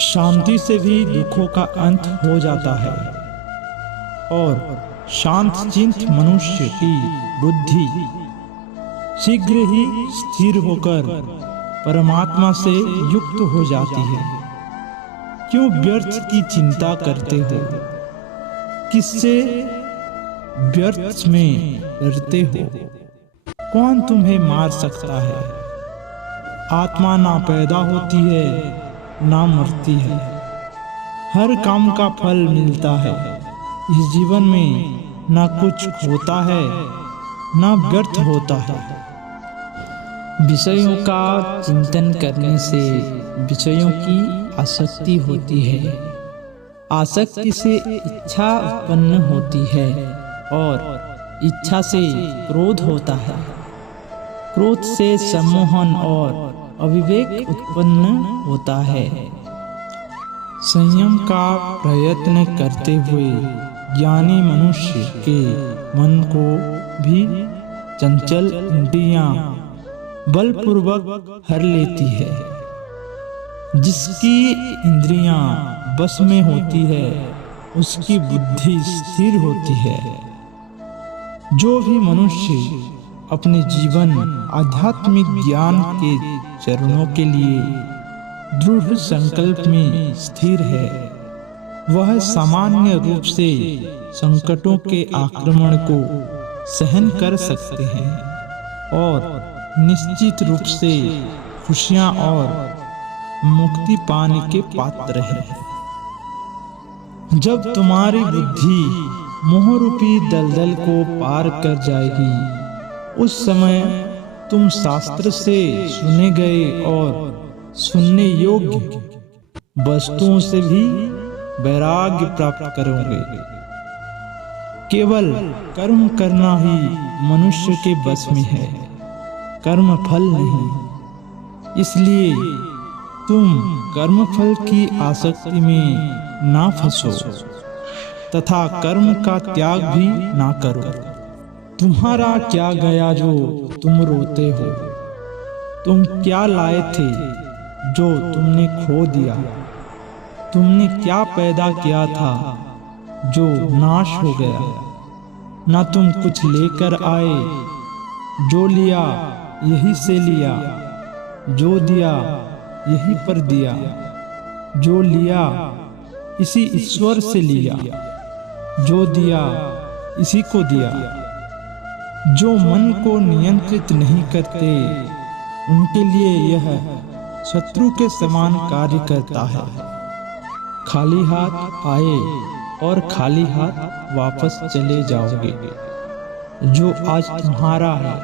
शांति से भी दुखों का अंत हो जाता है और शांत चिंत मनुष्य की बुद्धि शीघ्र ही स्थिर होकर परमात्मा से युक्त हो जाती है। क्यों व्यर्थ की चिंता करते हो? किससे व्यर्थ में डरते हो? कौन तुम्हें मार सकता है? आत्मा ना पैदा होती है ना मरती है, हर काम का फल मिलता है। इस जीवन में ना कुछ होता है ना व्यर्थ होता है। विषयों का चिंतन करने से विषयों की आसक्ति होती है। आसक्ति से इच्छा उत्पन्न होती है और इच्छा से क्रोध होता है। क्रोध से सम्मोहन और अविवेक उत्पन्न होता है। संयम का प्रयत्न करते हुए ज्ञानी मनुष्य के मन को भी चंचल इंद्रियां बलपूर्वक हर लेती है। जिसकी इंद्रियां बस में होती है उसकी बुद्धि स्थिर होती है। जो भी मनुष्य अपने जीवन आध्यात्मिक ज्ञान के चरणों के लिए दृढ़ संकल्प में स्थिर है, वह सामान्य रूप से संकटों के आक्रमण को सहन कर सकते हैं और निश्चित रूप से खुशियां और मुक्ति पाने के पात्र हैं। जब तुम्हारी बुद्धि मोहरूपी दलदल को पार कर जाएगी, उस समय तुम शास्त्र से सुने गए और सुनने योग्य वस्तुओं से भी वैराग्य प्राप्त करोगे। केवल कर्म करना ही मनुष्य के बस में है, कर्म फल नहीं। इसलिए तुम कर्म फल की आसक्ति में ना फंसो तथा कर्म का त्याग भी ना करो। तुम्हारा क्या गया जो तुम रोते हो? तुम क्या लाए थे जो तुमने खो दिया? तुमने क्या पैदा किया था जो नाश हो गया? ना तुम कुछ लेकर आए, जो लिया यही से लिया, जो दिया यही पर दिया, जो लिया इसी ईश्वर से लिया, जो दिया इसी को दिया। जो मन को नियंत्रित नहीं करते उनके लिए यह शत्रु के समान कार्य करता है। खाली हाथ आए और खाली हाथ वापस चले जाओगे। जो आज तुम्हारा है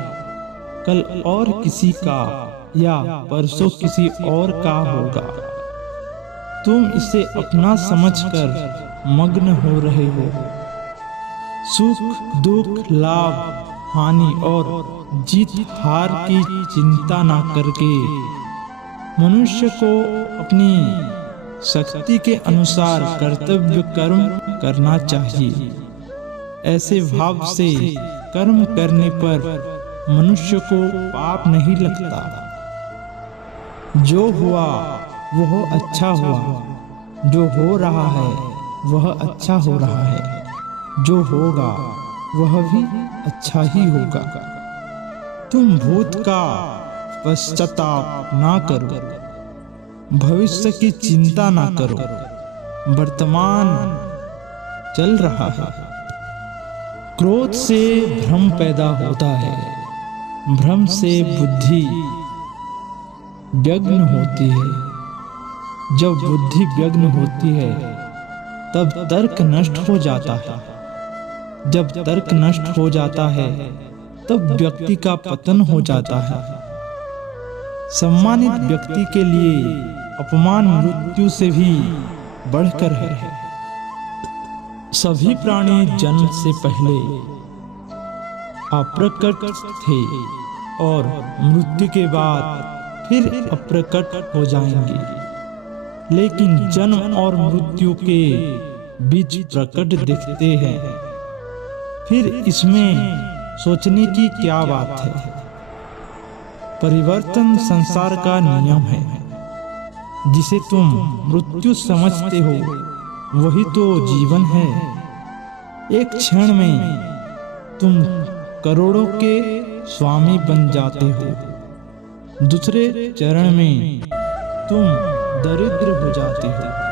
कल और किसी का या परसों किसी और का होगा। तुम इसे अपना समझकर मग्न हो रहे हो। सुख दुख लाभ हानि और जीत हार की चिंता ना करके मनुष्य को अपनी शक्ति के अनुसार कर्तव्य कर्म करना चाहिए। ऐसे भाव से कर्म करने पर मनुष्य को पाप नहीं लगता। जो हुआ वह अच्छा हुआ, जो हो रहा है वह अच्छा हो रहा है, जो होगा वह भी अच्छा ही होगा। तुम भूत का पश्चाताप ना करो, भविष्य की चिंता ना करो। वर्तमान चल रहा है। क्रोध से भ्रम पैदा होता है, भ्रम से बुद्धि व्यग्न होती है। जब बुद्धि व्यग्न होती है तब तर्क नष्ट हो जाता है। जब तर्क नष्ट हो जाता है तब व्यक्ति का पतन हो जाता है। सम्मानित व्यक्ति के लिए अपमान मृत्यु से भी बढ़कर है। सभी प्राणी जन्म से पहले अप्रकट थे और मृत्यु के बाद फिर अप्रकट हो जाएंगे। लेकिन जन्म और मृत्यु के बीच प्रकट दिखते हैं। फिर इसमें सोचने की क्या बात है? परिवर्तन संसार का नियम है। जिसे तुम मृत्यु समझते हो वही तो जीवन है। एक क्षण में तुम करोड़ों के स्वामी बन जाते हो, दूसरे चरण में तुम दरिद्र हो जाते हो।